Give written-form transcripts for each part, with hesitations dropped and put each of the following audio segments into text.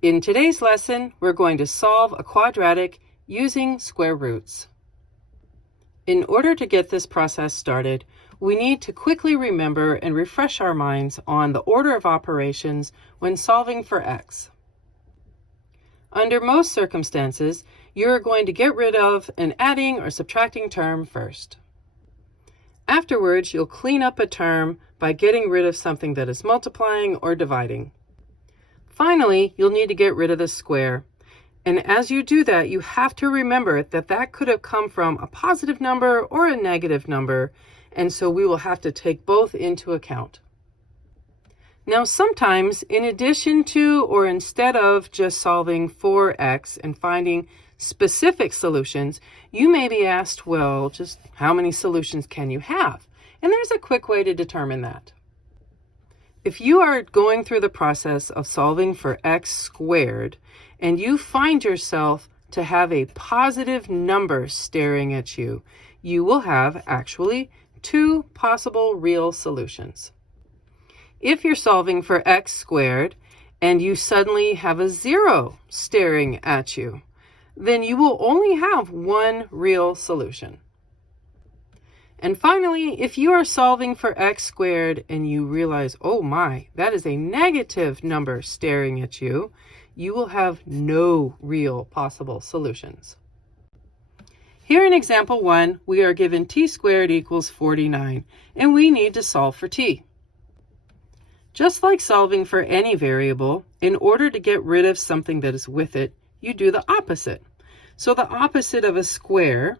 In today's lesson, we're going to solve a quadratic using square roots. In order to get this process started, we need to quickly remember and refresh our minds on the order of operations when solving for x. Under most circumstances, you're going to get rid of an adding or subtracting term first. Afterwards, you'll clean up a term by getting rid of something that is multiplying or dividing. Finally, you'll need to get rid of the square. And as you do that, you have to remember that that could have come from a positive number or a negative number, and so we will have to take both into account. Now, sometimes, in addition to or instead of just solving for x and finding specific solutions, you may be asked, well, just how many solutions can you have? And there's a quick way to determine that. If you are going through the process of solving for x squared and you find yourself to have a positive number staring at you, you will have actually two possible real solutions. If you're solving for x squared and you suddenly have a 0 staring at you, then you will only have one real solution. And finally, if you are solving for x squared and you realize, oh my, that is a negative number staring at you, you will have no real possible solutions. Here in example 1, we are given t squared equals 49, and we need to solve for t. Just like solving for any variable, in order to get rid of something that is with it, you do the opposite. So the opposite of a square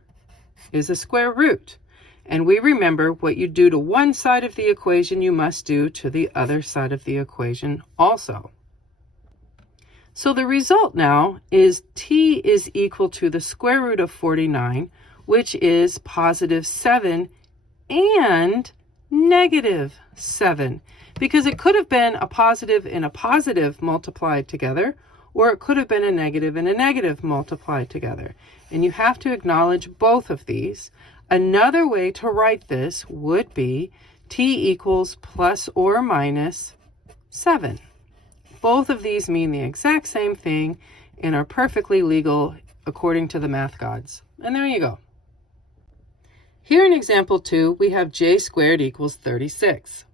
is a square root. And we remember what you do to one side of the equation, you must do to the other side of the equation also. So the result now is t is equal to the square root of 49, which is positive 7 and negative 7. Because it could have been a positive and a positive multiplied together, or it could have been a negative and a negative multiplied together. And you have to acknowledge both of these. Another way to write this would be t equals plus or minus 7. Both of these mean the exact same thing and are perfectly legal according to the math gods. And there you go. Here in example 2, we have j squared equals 36.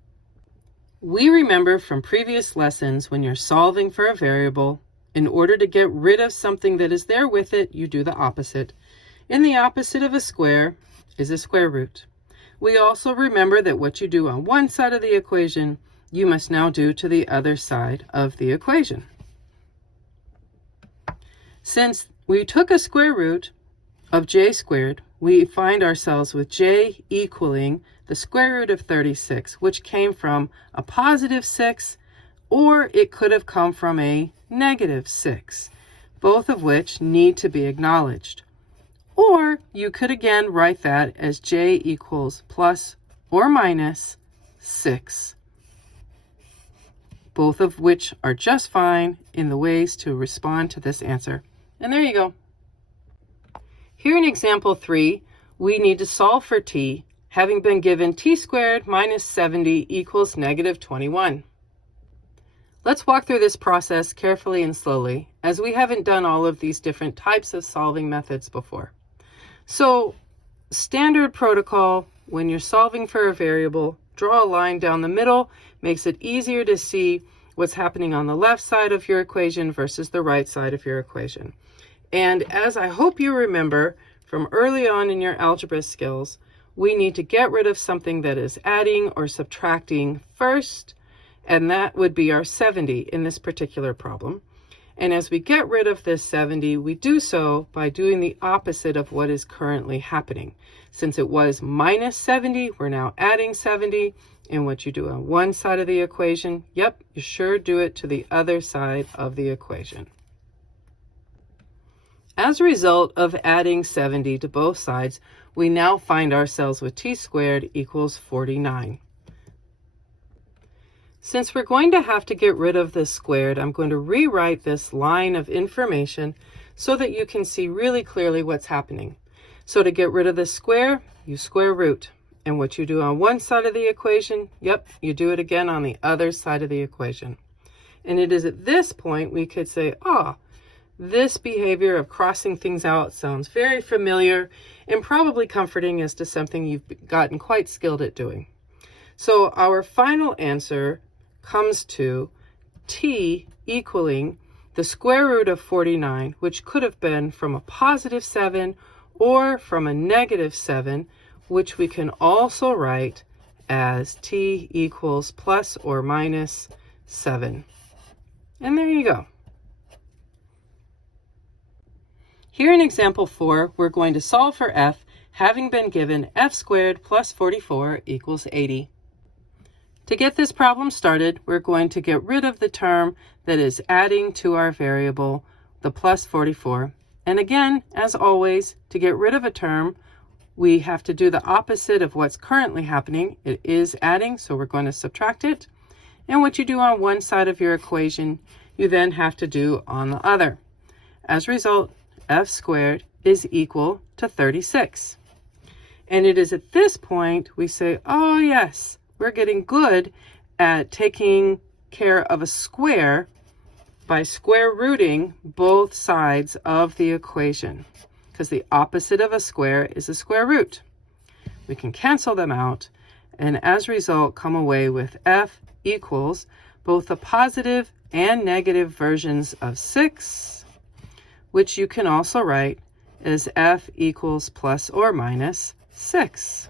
We remember from previous lessons when you're solving for a variable, in order to get rid of something that is there with it, you do the opposite. And the opposite of a square is a square root. We also remember that what you do on one side of the equation, you must now do to the other side of the equation. Since we took a square root of j squared, we find ourselves with j equaling the square root of 36, which came from a positive 6, or it could have come from a negative 6, both of which need to be acknowledged. Or you could again write that as j equals plus or minus 6, both of which are just fine in the ways to respond to this answer. And there you go. Here in example 3, we need to solve for t, having been given t squared minus 70 equals negative 21. Let's walk through this process carefully and slowly, as we haven't done all of these different types of solving methods before. So, standard protocol, when you're solving for a variable, draw a line down the middle, makes it easier to see what's happening on the left side of your equation versus the right side of your equation. And as I hope you remember from early on in your algebra skills, we need to get rid of something that is adding or subtracting first, and that would be our 70 in this particular problem. And as we get rid of this 70, we do so by doing the opposite of what is currently happening. Since it was minus 70, we're now adding 70. And what you do on one side of the equation, yep, you sure do it to the other side of the equation. As a result of adding 70 to both sides, we now find ourselves with t squared equals 49. Since we're going to have to get rid of this squared, I'm going to rewrite this line of information so that you can see really clearly what's happening. So to get rid of this square, you square root. And what you do on one side of the equation, yep, you do it again on the other side of the equation. And it is at this point we could say, this behavior of crossing things out sounds very familiar and probably comforting as to something you've gotten quite skilled at doing. So our final answer comes to t equaling the square root of 49, which could have been from a positive 7 or from a negative 7, which we can also write as t equals plus or minus 7. And there you go. Here in example 4, we're going to solve for f, having been given f squared plus 44 equals 80. To get this problem started, we're going to get rid of the term that is adding to our variable, the plus 44. And again, as always, to get rid of a term, we have to do the opposite of what's currently happening. It is adding, so we're going to subtract it. And what you do on one side of your equation, you then have to do on the other. As a result, f squared is equal to 36. And it is at this point we say, oh yes, we're getting good at taking care of a square by square rooting both sides of the equation, because the opposite of a square is a square root. We can cancel them out, and as a result come away with f equals both the positive and negative versions of 6, which you can also write as f equals plus or minus 6.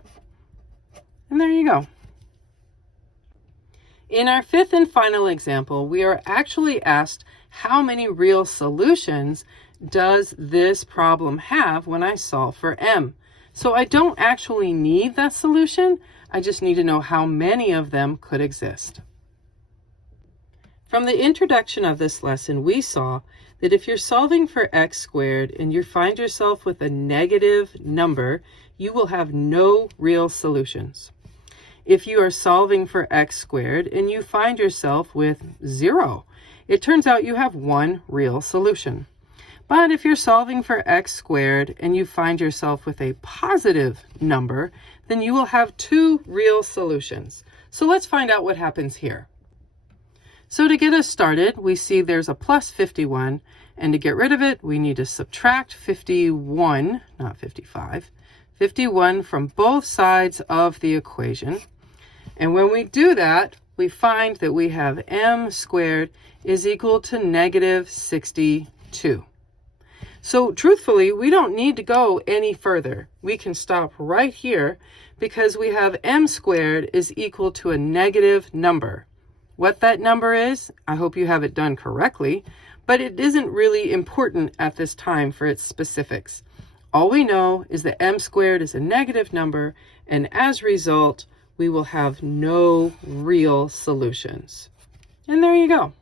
And there you go. In our fifth and final example, we are actually asked how many real solutions does this problem have when I solve for m. So I don't actually need that solution, I just need to know how many of them could exist. From the introduction of this lesson, we saw that if you're solving for x squared and you find yourself with a negative number, you will have no real solutions. If you are solving for x squared and you find yourself with 0, it turns out you have one real solution. But if you're solving for x squared and you find yourself with a positive number, then you will have two real solutions. So let's find out what happens here. So to get us started, we see there's a plus 51, and to get rid of it, we need to subtract 51, not 55, 51 from both sides of the equation. And when we do that, we find that we have m squared is equal to negative 62. So truthfully, we don't need to go any further. We can stop right here because we have m squared is equal to a negative number. What that number is, I hope you have it done correctly, but it isn't really important at this time for its specifics. All we know is that m squared is a negative number, and as a result, we will have no real solutions. And there you go.